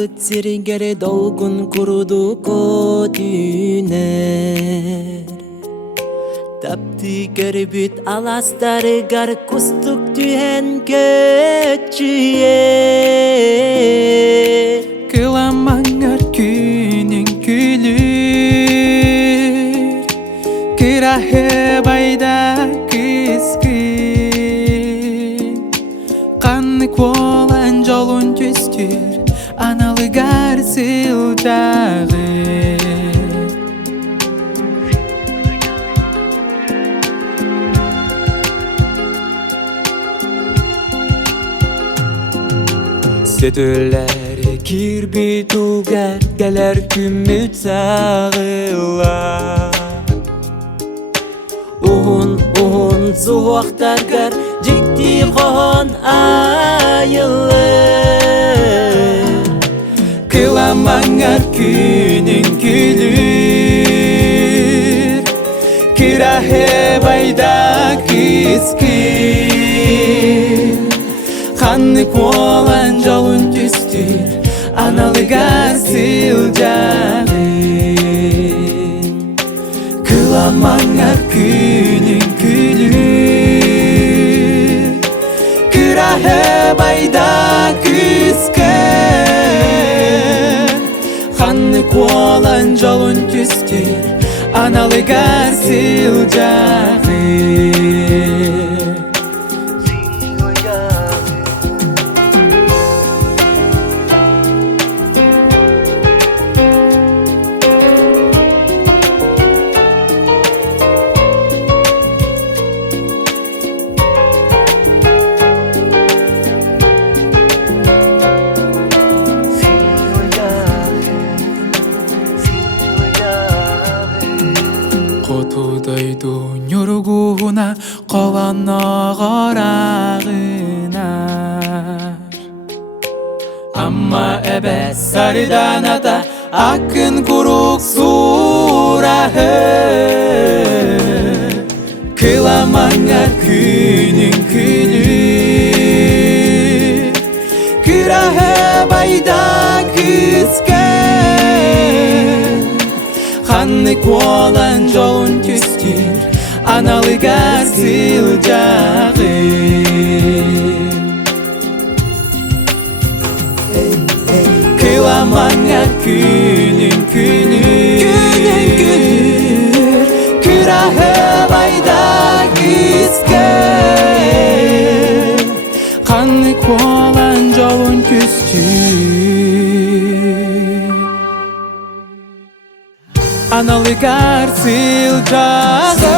бакыт сирингере долгун куруду көтүнер Тапты кербит аластары гар кустук түйен көчүе Kılamаңар күнің күлür Кырахы байда кыскын Қанық болан жолун түстір Аналыгар сылдағы Сөтөлләре кирби тугар Гәләр күммүт сағылар Уғын зуақтаргар Жикти хон айылы Kılamаңар күнің күлür Кырахы байда кыскын Қанық болан жолун түстір Аналыгар сылжағын Kılamаңар күнің күлür Кырахы байда кыскын Қанық болан жолун түстір Аналыгар сылжағын Котудайды нүргуна қоланағарағынар Амма әбәс сарыдан ата ақын күрік сұрағы Кыламаңар күнің күлür Кырахы байда кыскын Қанық болан жолун түстір Аналыгар сылжағын Кыламаңар күнің күлür Кырахы байда кыскын Қанық болан жолун түстір Аналыгар сылжағы